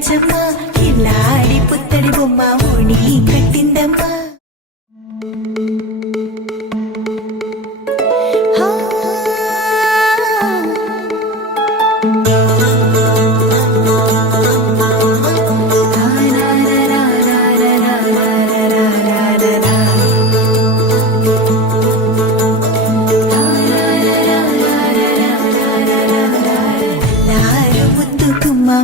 లచ్చమ్మ కిల్లాడి పుత్తడి బొమ్మ ఓణి కట్టిందమ్మ.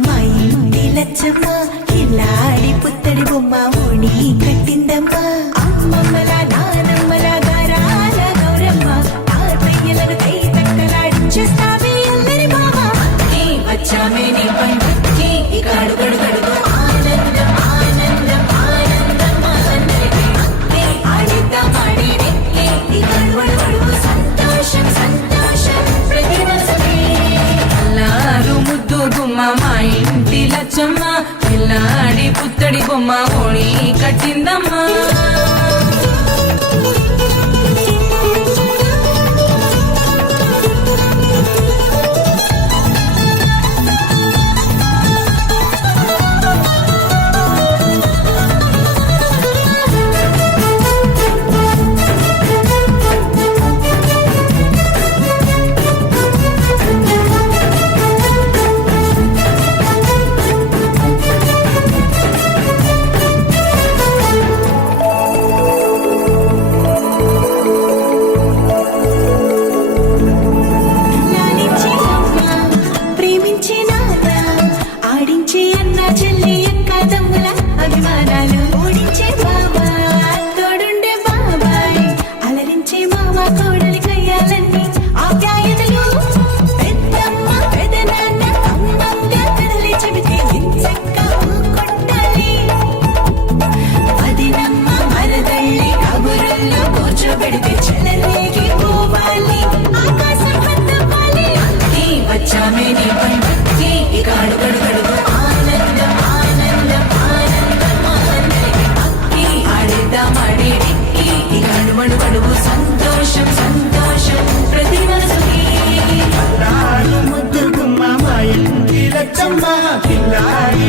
మా ఇంటి లచ్చమ్మ కిల్లాడి పుత్తడి బొమ్మ ఓణి కట్టిందమ్మ. అమ్మమ్మల నానమ్మల గారాల గౌరమ్మ ఆర్పయ్యలను కై తక్కలాడించేస్తావే అందరి మామ. వచ్చామే నీ పండుగకి ఇక అడుగడు గడుగు ఆనందం ఆనందం ఆనందం అందరికీ ఆడిద్దాం ఆడేనే ఇక అడుగడు సంతోషం సంతోషం ప్రతి మనసుకి. అల్లారు ముద్దు గుమ్మ మా ఇంటి లచ్చమ్మ పిల్లాడి పుత్తడి బొమ్మ ఓణి కట్టిందమ్మా. అభిమానాలు ఓడించే బాబా తోడుండే బాబాయ్ అలరించే మామ కోడలి కయ్యాలన్నీ ఆప్యాయతలు పెద్దమ్మ పెదనాన్న అమ్మంగా కదలి చెబితే ఇంచక్క కొట్టాలి. వదినమ్మ మరదళ్ళి కబురుల్లో కూర్చోబెడితే చెలరేగి పోవాలి ఆకాశం పెద్దవాలి. వచ్చామే నీ పండుగకి ఇక అడుగడు గడుగు ఆనందం ఆనందం అడుగు సంతోషం సంతోషం ప్రతి మనసుకి. ముద్దు గుమ్మ మా ఇంటి లచ్చమ్మ కిల్లాడి